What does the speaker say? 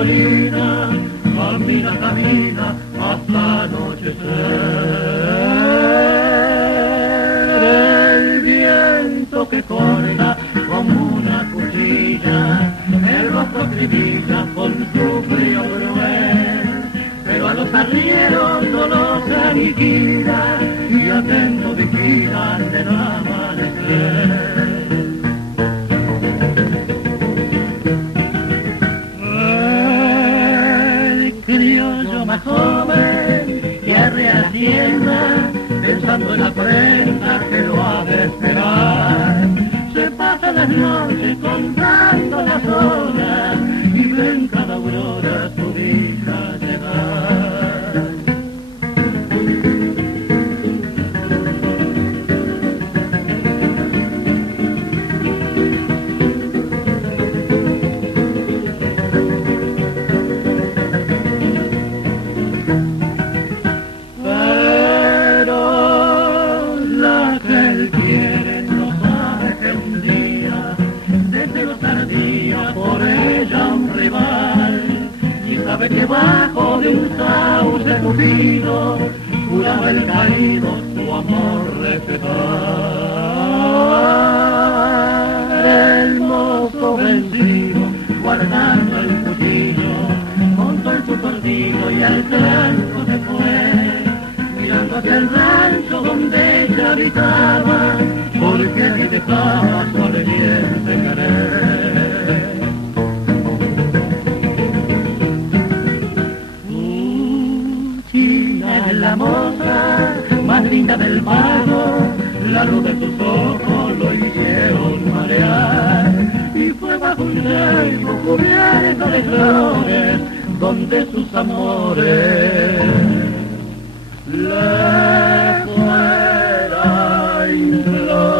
colina, camina, camina hasta anochecer. El viento que corta como una cuchilla, el rostro acribilla con su frío cruel, pero a los arrieros no los aniquila y atento vigilan de no amanecer. El criollo más joven que rehacienda, pensando en la prenda que lo ha de esperar, se pasa las noches contando las horas y ve en cada aurora su hija llegar. Debajo de un sauce tupido, juraba el caído su amor respetar. El mozo vencido, guardando el cuchillo, montó en su tornillo y al tranco se fue, mirando hacia el rancho donde ella habitaba, porque allí dejaba su ardiente querer. La moza más linda del pago, la luz de sus ojos lo hicieron marear, y fue bajo un remo cubierto de flores donde sus amores le fuera a implorar.